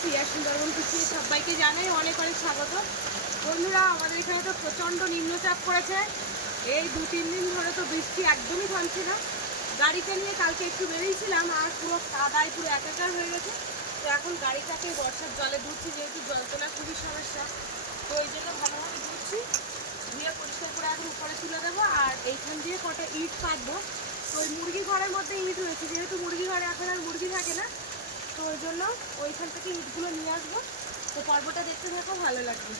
প্রিয়া সুন্দরবন পিছিয়ে সবাইকে জানাই অনেক অনেক স্বাগত। বন্ধুরা, আমাদের এখানে তো প্রচণ্ড নিম্নচাপ পড়েছে। এই 2-3 দিন ধরে তো বৃষ্টি একদমই থামছে না। গাড়িটা নিয়ে কালকে একটু বেরিয়েছিলাম, আর পুরো কাদায় পুরো একাকার হয়ে গেছে। তো এখন গাড়িটাকে বর্ষার জলে ধুচ্ছি, যেহেতু জল তোলার খুবই সমস্যা। তো এই জন্য ভালোভাবে ধুচ্ছি, ধুয়ে পরিষ্কার করে এখন উপরে তুলে দেবো। আর এইখান দিয়ে কটা ইট কাটবো। তো ওই মুরগি ঘরের মধ্যে ইট রয়েছে, যেহেতু মুরগি ঘরে এখন আর মুরগি থাকে না, তো ওই জন্য ওইখান থেকে ইটগুলো নিয়ে আসবো। তো পর্বটা দেখতে থাকো, ভালো লাগবে।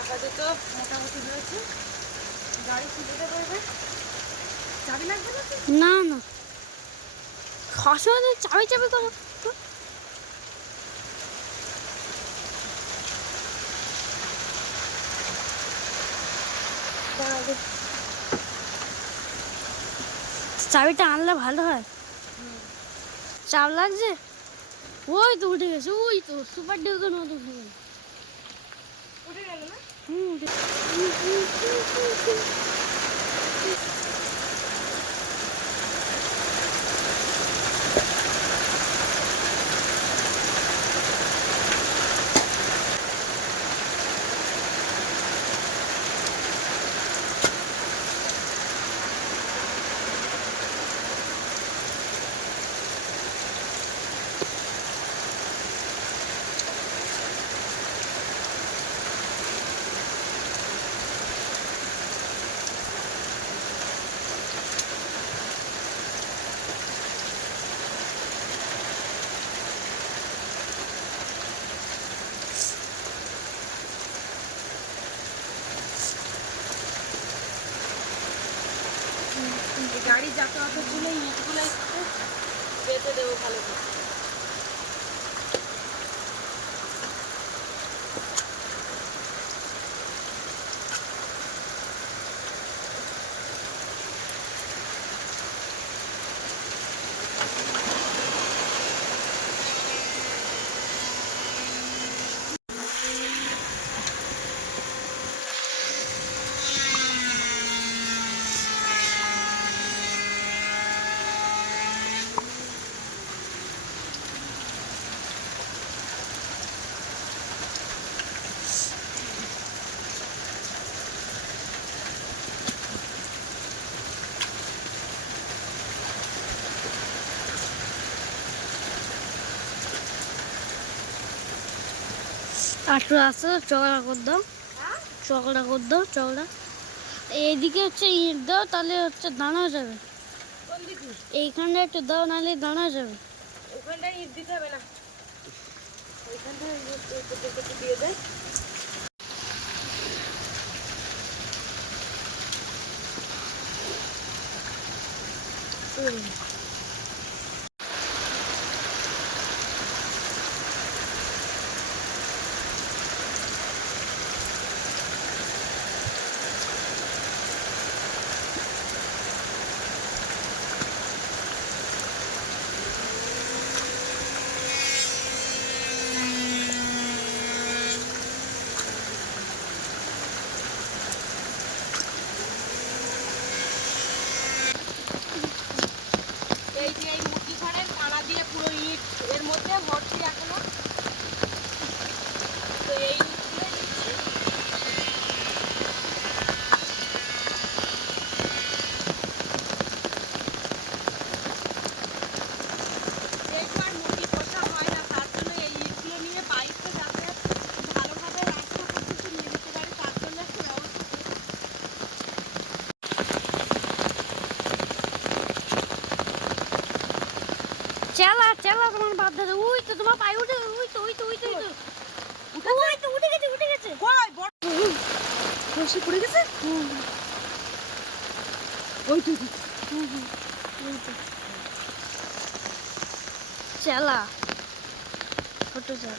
আপাতত মোটামুটি হয়েছে, গাড়ি খুঁজে দেবো এবার। চাবি লাগবে না? না না, খাসা চাবি চাবি করো। চাবিটা আনলে ভালো হয়। চাপ লাগছে? ওই তো উঠে গেছে, ওই তো সুপার ডিউকের মতো উঠে গেল। উঠে গেল না? উঠে গাড়ি যাতায়াতের জন্য ইটগুলো একটু বেঁধে দেবো ভালো করে। একটু আসতে চকড়া করে দাও, চকড়া করে দাও, চকড়া। এইদিকে হচ্ছে ইট দাও, তাহলে হচ্ছে দানা যাবে। কোন দিকে? এইখানটা একটু দাও, নাহলে দানা যাবে। ওখানটায় ইট দিতে হবে না, ওইখানটায় একটু দিয়ে দেয়। এই যে এই মুরগি ঘরের কানা দিয়ে পুরো ইট এর মধ্যে ভর্তি এখনো। তো এই ইটগুলো দিচ্ছি। যেহেতু আর মুরগি পোষা হয় না, তার জন্য এই ইটগুলো নিয়ে বাড়িতে যাতায়াত ভালোভাবে রাস্তা পর্যন্ত নিয়ে যেতে পারে, তার জন্য একটা ব্যবস্থা করি। চেলা চেলা তোমার বাদ দাদা, ওই তো তোমার পায়ে উঠে, ওই তো ওই তো ওই তো ওই তো ওই তো উঠে গেছে, উঠে গেছে। কই বড় বসে পড়ে গেছে? ওই তো এই তো। চালা ছোট চাল।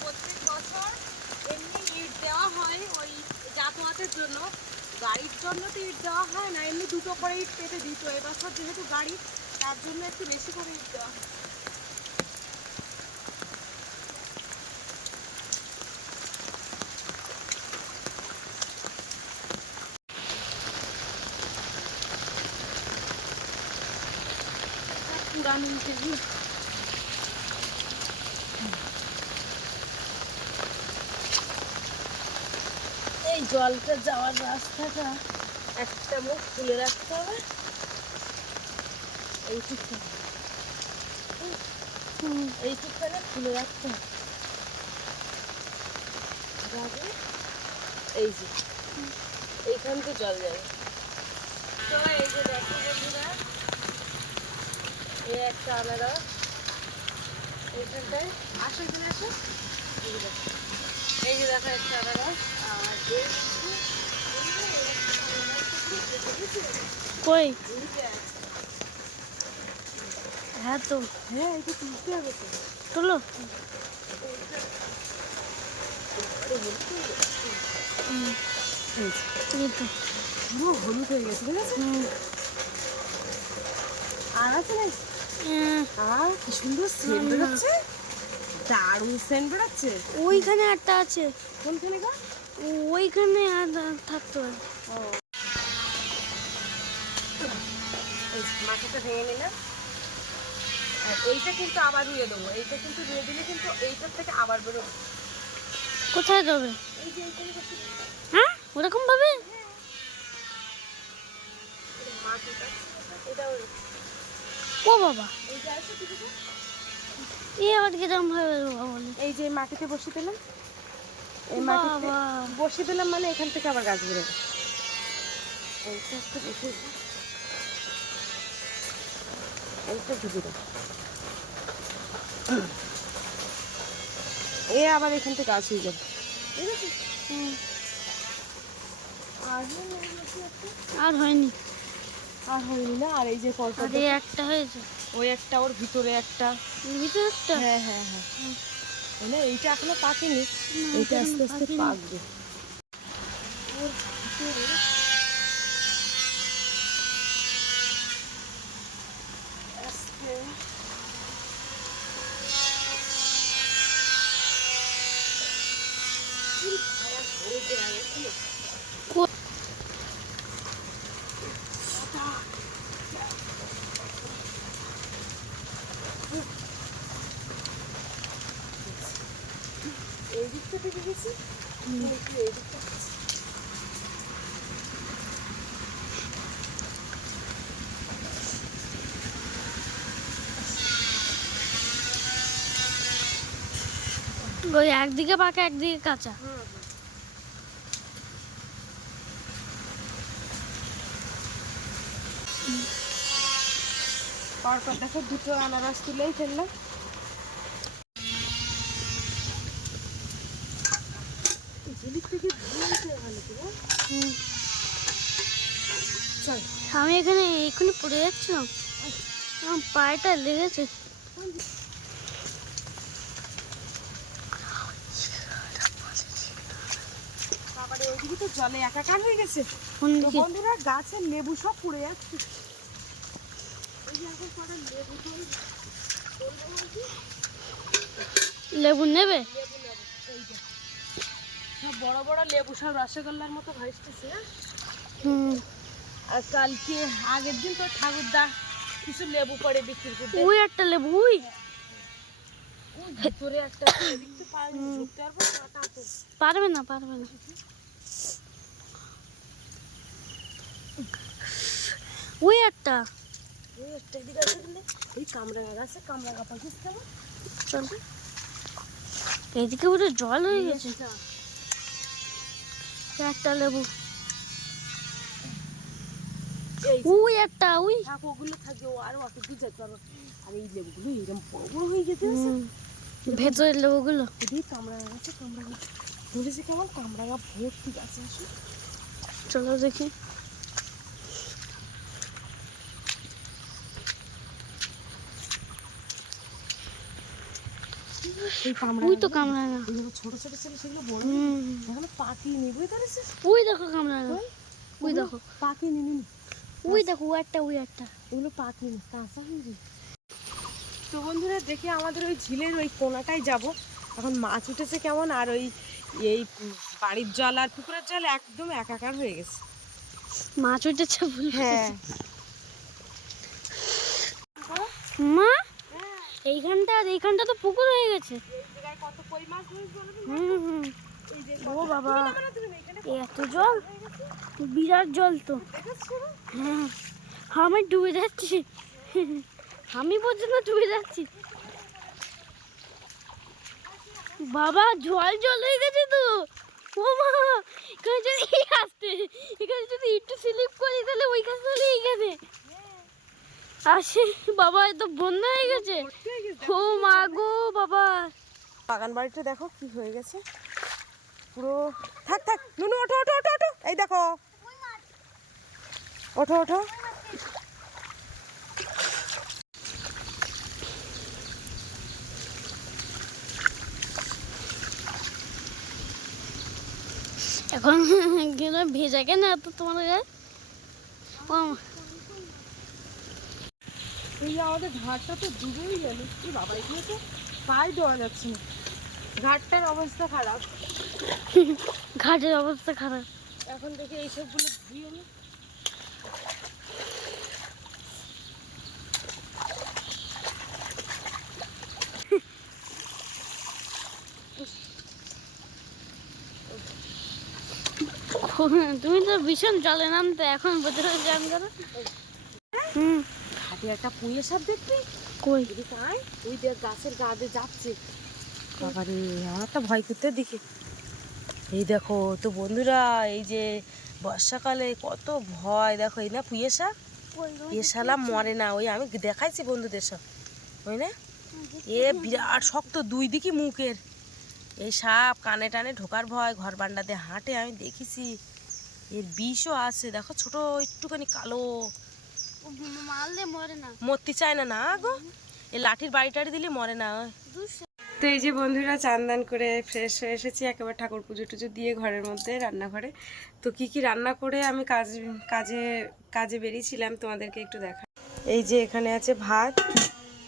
প্রত্যেক বছর এমনি ইট দেওয়া হয় ওই যাতায়াতের জন্য, গাড়ির জন্য তো ইট দেওয়া হয় না, এমনি দুটো করে ইট পেতে দিত। এবছর যেহেতু গাড়ি, তার জন্য একটু বেশি করে ইট দেওয়া হয়। পুরানো ইটের এই জলটা যাওয়ার রাস্তাটা একটা মুখ খুলে রাখতে হবে, এইটুকখানে খুলে রাখতে হবে। যাবে এই যে এইখান থেকে জল যাবে। তো এই যে দেখো বন্ধুরা, এই একটা আনারস এইখানটায় আসো, এখানে আসো। এই যে দেখো একটা আনারস, আর কই? হ্যাঁ তো, হ্যাঁ এটা তুলতে হবে তো। তোলো। এই তো। পুরো হলুদ হয়ে গেছে, ঠিক আছে। আর আছে না, আর কি সুন্দর সেন্ট বেরোচ্ছে, দারুণ সেন্ট বেরোচ্ছে। ওইখানে একটা আছে, কোনখানে গো? ওইখানে আর থাকতো। এই মাথাটা ভেঙে নিলাম, আর এইটা কিন্তু আবার রুয়ে দেবো। এইটা কিন্তু রুয়ে দিলে কিন্তু এইটার থেকে আবার বেরোবো। কোথায় যাবে? এই যে এইখানে বসে হ্যাঁ ওরকম ভাবে? মাটিটা এটাও ও বাবা, এই যে আছে, ঠিক আছে। এ আবার কিরকম ভাবে বাবা বলে? এই যে মাটিতে বসিয়ে দিলাম, এই মাটিতে বাবা, বসিয়ে দিলাম মানে এখান থেকে আবার গাছ বেরোবে। এইটা একটা বসিয়ে দিই, এইটা ঢুকে দেবো, এ আবার এখান থেকে গাছ হয়ে যাবে, ঠিক আছে। আর হয়নি। আর হয়নি না। আর এই যে পরপর আর এই একটা হয়েছে, ওই একটা, ওর ভিতরে একটা। এর ভিতরে একটা। হ্যাঁ হ্যাঁ হ্যাঁ, না এইটা এখনো পাকেনি, এইটা আস্তে আস্তে পাকবে। ওর ভিতরে আস্তে এই দিকটা থেকে গেছি, একটু এই দিকটা গেছি। ওই একদিকে পাকা একদিকে কাঁচা। পরপর দেখো দুটো আনারস তুলেই ফেললাম। আমি এখানে এক্ষুনি পড়ে যাচ্ছিলাম, আমার পায়েটা লেগেছে। বাবারে ওইদিকে তো জলে একাকার হয়ে গেছে। কোন তো দিকে? বন্ধুরা গাছের লেবু সব পুড়ে যাচ্ছে। এই যে এখন কটা লেবু তুলবো, লেবু নেবে? লেবু নেবো। এই যে সব বড় বড় লেবু, সব রসগোল্লার মতো ভাসতেছে। আর কালকে আগের দিন তো ঠাকুরদা কিছু লেবু পড়ে বিক্রি করতে। ওই একটা লেবু, ওই ওই ভিতরে একটা দেখতে পাইনি, ঢুকতে পারবো না, তা তো পারবে না, পারবে না। ওই একটা, ওই একটা এদিকে আছে বলে ওই কামরাঙা গাছে কামরাঙা পাখিস কেমন। চল এদিকে পুরো জল হয়ে গেছে। একটা লেবু, এই ওই একটা, ওই থাক ওগুলো থাকে, ও আরো অত দূর যেতে পারবো। আর এই লেবুগুলো এরকম বড় বড় হয়ে যেতে আছে। ভেতরের লেবুগুলো। এদিকে কামরাঙা গাছে কামরাঙা বলেছি কেমন কামরাঙা ভর্তি গাছে আসো। চলো দেখি। এই ওই তো কামরাঙা। ছোট ছোট ছিল সেগুলো বড় হুম, এখন পাখি নেবই ধরেছে। ওই দেখো কামরাঙা, ওই দেখো, পাখি নিনি ওই দেখো ওই একটা। ওগুলো পাখি নি কাঁচা হিঁড়ি। তো বন্ধুরা দেখি আমাদের ওই ঝিলের ওই কোনাটাই যাব। এখন মাছ উঠেছে কেমন, আর ওই এই বাড়ির জল আর পুকুরের জল একদম একাকার হয়ে গেছে। মাছ উঠেছে বলে। হ্যাঁ মা, এইখানটা আর এইখানটা তো পুকুর হয়ে গেছে। কত কই মাছ ধরেছে বলো তো? হুম হুম। এই যে ও বাবা, এখানে এত জল, বিরাট জল তো। দেখেছো? হ্যাঁ, আমি ডুবে যাচ্ছি, আমি পর্যন্ত ডুবে যাচ্ছি। বাবা জল জল হয়ে গেছে তো। ও মা, এখানে যদি আসতে, এখানে যদি একটু স্লিপ করি তাহলে ওইখানে চলে এইখানে আসে। বাবা এত বন্যা হয়ে গেছে। ও মা গো বাবা। বাগান বাড়িটা দেখো কি হয়ে গেছে পুরো। থাক থাক নুনু, ওঠো ওঠো ওঠো ওঠো, এই দেখো ওঠো ওঠো। এখন কেন ভেজা কেন এত তোমার গায়ে? ও মা, এই আমাদের ঘাটটা তো ডুবেই গেল। কি বাবা, এগুলো তো পায়ে দেওয়া যাচ্ছে না, ঘাটটার অবস্থা খারাপ। ঘাটের অবস্থা খারাপ। এখন দেখে এইসবগুলো ধুয়ে নি। তুমি তো ভীষণ জলে নামতে, এখন বোঝা চান করো। হুম, ঘাটে একটা পুঁয়ে সাপ দেখবি? কই? এদিকে আয়, ওই দেখ গাছের গা দিয়ে যাচ্ছে। বাবারে, আমার তো ভয় করতে দেখে। এই দেখো তো বন্ধুরা, এই যে বর্ষাকালে কত ভয়। দেখো এই না পুঁয়ে সাপ, এ শালা মরে না। ওই আমি দেখাইছি বন্ধুদের সব, ওই না এ বিরাট শক্ত, দুই দিকই মুখের। এই সাপ কানে টানে ঢোকার ভয়, ঘর বান্ডাতে হাঁটে, আমি দেখেছি। এর বিষও আছে, দেখো ছোট একটুখানি কালো, মারলে মরে না। মরতে চায় না। না গো, এই লাঠির বাড়ি টাড়ি দিলে মরে না। তো এই যে বন্ধুরা চান করে ফ্রেশ হয়ে এসেছি, একেবারে ঠাকুর পুজো টুজো দিয়ে ঘরের মধ্যে রান্নাঘরে। তো কি কি রান্না করে আমি কাজে কাজে বেরিয়েছিলাম তোমাদেরকে একটু দেখা। এই যে এখানে আছে ভাত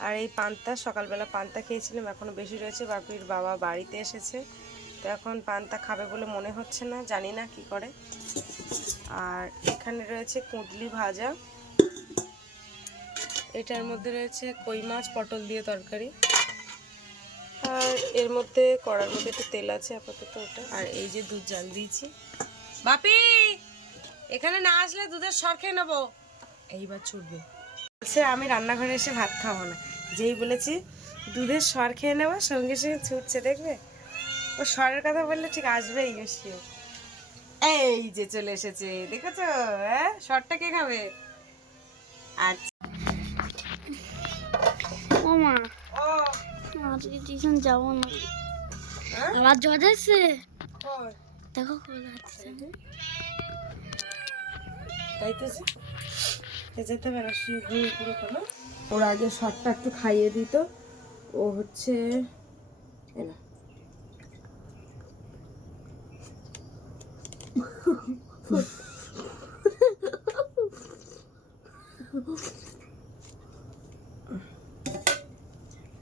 আর এই পান্তা, সকালবেলা পান্তা খেয়েছিলাম, এখনো বেশি রয়েছে। বাপির বাবা বাড়িতে এসেছে, তো এখন পান্তা খাবে বলে মনে হচ্ছে না, জানি না কি করে। আর এখানে রয়েছে কুঁদলি ভাজা, এটার মধ্যে রয়েছে কই মাছ পটল দিয়ে তরকারি, আর এর মধ্যে কড়ার মধ্যে একটু তেল আছে আপাতত ওটা। আর এই যে দুধ জাল দিয়েছি। বাপি, এখানে না আসলে দুধের সর খেয়ে নেবো। এইবার ছুটবে, বলছে আমি রান্নাঘরে এসে ভাত খাবো না। যেই বলেছি দুধের সর খেয়ে নেবো, সঙ্গে সঙ্গে ছুটছে। দেখবে ও সরের কথা বললে ঠিক আসবেই। এই যে চলে এসেছে, দেখেছো? হ্যাঁ, সরটা কে খাবে? আচ্ছা। ও মা, ও আজকে টিউশন যাবো না। হ্যাঁ? আমার জ্বর আছে, কই? দেখো কই যাচ্ছে। তাই তো যেতে পারে পুরো কোনো। ওর আগে শটটা একটু খাইয়ে দিত, ও হচ্ছে এনা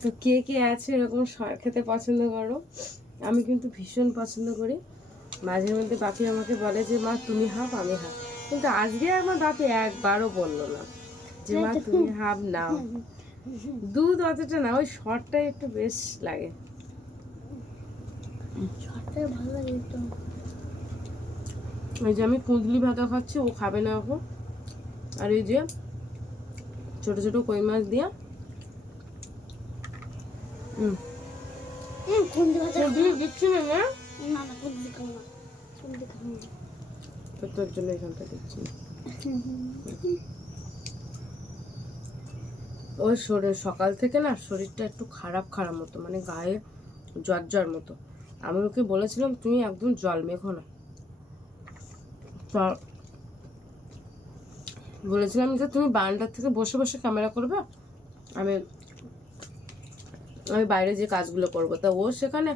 তো কে কে আছে এরকম সর খেতে পছন্দ করো? আমি কিন্তু ভীষণ পছন্দ করি। মাঝে মধ্যে বাপি আমাকে বলে যে মা তুমি হাফ আমি হাফ, কিন্তু আজকে আমার বাপি একবারও বললো না যে মা তুমি হাফ নাও। দুধ অতটা না, ওই শরটাই একটু বেশ লাগে। ভালো লাগে তো। এই যে আমি কুঁদলি ভাজা খাচ্ছি, ও খাবে না এখন। আর এই যে ছোট ছোট কই মাছ দিয়া দিচ্ছি না, তোর জন্য এখানটা দিচ্ছি। ওই শরীর সকাল থেকে না শরীরটা একটু খারাপ খারাপ মতো, মানে গায়ে জ্বর জ্বর মতো। আমি ওকে বলেছিলাম তুমি একদম জল মেখো না, তা বলেছিলাম যে তুমি বারান্দার থেকে বসে বসে ক্যামেরা করবে, আমি আমি বাইরে যে কাজগুলো করবো। তা ও সেখানে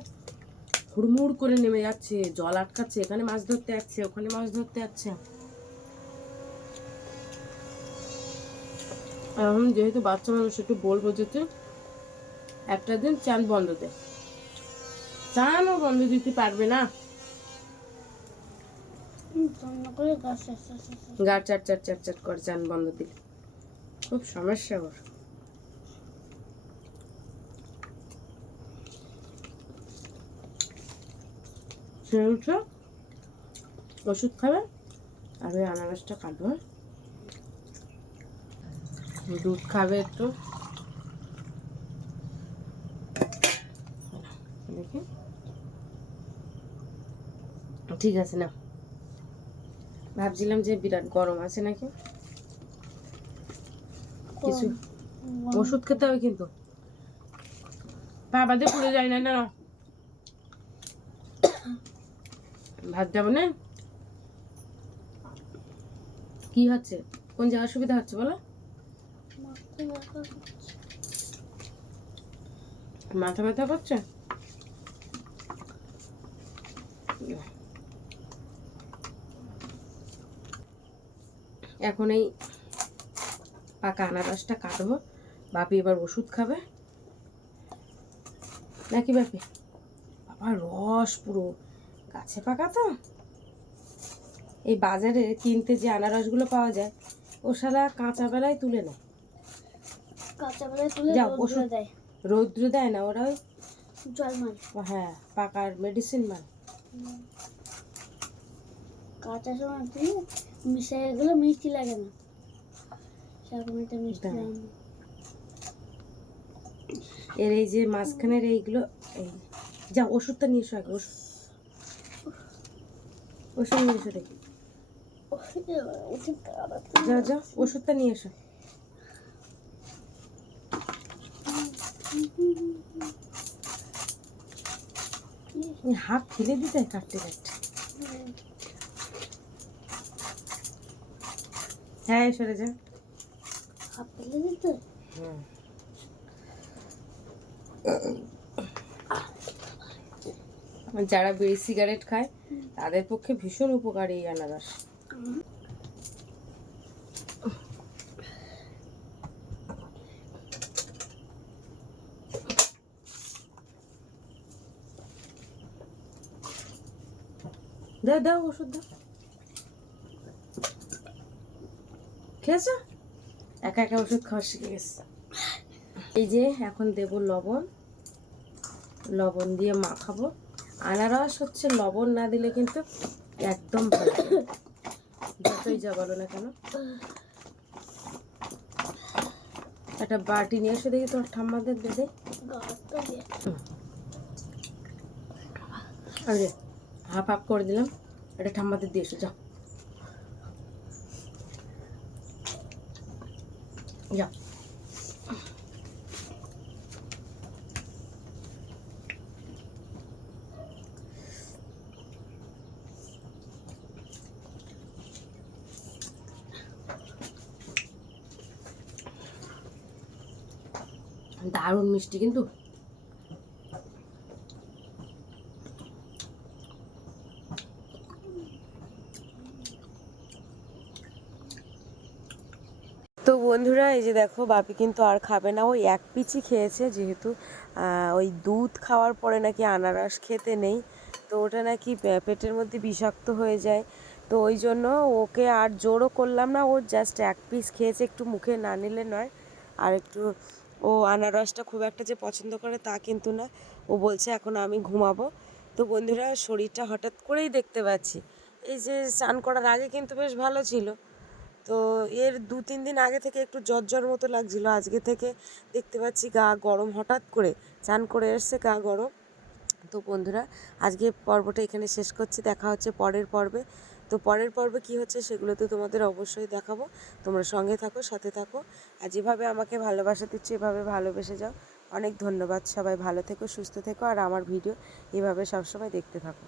হুড়মুড় করে নেমে যাচ্ছে, জল আটকাচ্ছে, এখানে মাছ ধরতে যাচ্ছে, ওখানে মাছ ধরতে যাচ্ছে। এখন যেহেতু বাচ্চা মানুষ একটু বলবো যে তুই একটা দিন চান বন্ধ দে, চানও বন্ধ দিতে পারবে না, গা চাট চাট চাট চাট করে চান বন্ধ দিলে খুব সমস্যা ওর। সে উঠে ওষুধ খাবে আর ওই আনারসটা কাটবে, দুধ খাবে একটু, দেখি ঠিক আছে না। ভাবছিলাম যে বিরাট গরম আছে নাকি, কিছু ওষুধ খেতে হবে কিন্তু বাবাদে পড়ে যায় না। না ভাত যাবো না, কি হচ্ছে, কোন জায়গায় সুবিধা হচ্ছে বলো? মাথা ব্যথা করছে, এখন এই পাকা আনারসটা কাটবো, বাপি এবার ওষুধ খাবে নাকি বাপি? বাবা রস পুরো, গাছে পাকা তো। এই বাজারে কিনতে যে আনারসগুলো পাওয়া যায় ও শালা কাঁচা বেলায় তুলে না, যাও ওষুধ দেয়, রৌদ্র দেয় না, ওরা ওই জল মাল, হ্যাঁ পাকার মেডিসিন মাল। কাঁচা সময় তুই মিশাই এগুলো মিষ্টি লাগে না, সেরকম একটা মিষ্টি লাগে না। এর এই যে মাঝখানের এইগুলো, এই যা ওষুধটা নিয়ে এসো আগে, ওষুধ নিয়ে এসো দেখি, যাও যাও ওষুধটা নিয়ে এসো। হাত ফেলে দিতে কাটতে কাটতে, হ্যাঁ সরে যা, হাত ফেলে দিতে। যারা বিড়ি সিগারেট খায় তাদের পক্ষে ভীষণ উপকারী এই আনারস। দাও দাও ওষুধ দাও, খেয়েছো? একা একা ওষুধ খাওয়া শিখে গেছে। এই যে এখন দেব লবণ, লবণ দিয়ে মাখাবো। আনারস হচ্ছে লবণ না দিলে কিন্তু একদম ভালো, যতই যা বলো না কেন। একটা বাটি নিয়ে এসে দেখি তোর ঠাম্মাদের দেবে, আরে হাফ হাফ করে দিলাম, এটা ঠাম্মাদের দিয়ে এসো যাও, যাও। দারুণ মিষ্টি কিন্তু, তো বন্ধুরা এই যে দেখো বাপি কিন্তু আর খাবে না, ওই এক পিচই খেয়েছে, যেহেতু ওই দুধ খাওয়ার পরে নাকি আনারস খেতে নেই, তো ওটা নাকি পেটের মধ্যে বিষাক্ত হয়ে যায়, তো ওই জন্য ওকে আর জোরও করলাম না, ও জাস্ট এক পিস খেয়েছে, একটু মুখে না নিলে নয়। আর একটু ও আনারসটা খুব একটা যে পছন্দ করে তা কিন্তু না, ও বলছে এখন আমি ঘুমাবো। তো বন্ধুরা শরীরটা হঠাৎ করেই দেখতে পাচ্ছি, এই যে স্নান করার আগে কিন্তু বেশ ভালো ছিল, তো এর 2-3 দিন আগে থেকে একটু জ্বর জ্বর মতো লাগছিল, আজকে থেকে দেখতে পাচ্ছি গা গরম, হঠাৎ করে চান করে এসছে গা গরম। তো বন্ধুরা আজকে পর্বটা এখানে শেষ করছি, দেখা হচ্ছে পরের পর্বে। তো পরের পর্বে কী হচ্ছে সেগুলো তো তোমাদের অবশ্যই দেখাবো, তোমরা সঙ্গে থাকো, সাথে থাকো, আর যেভাবে আমাকে ভালোবাসা দিচ্ছ এভাবে ভালোবেসে যাও। অনেক ধন্যবাদ। সবাই ভালো থেকো, সুস্থ থেকো, আর আমার ভিডিও এভাবে সবসময় দেখতে থাকো।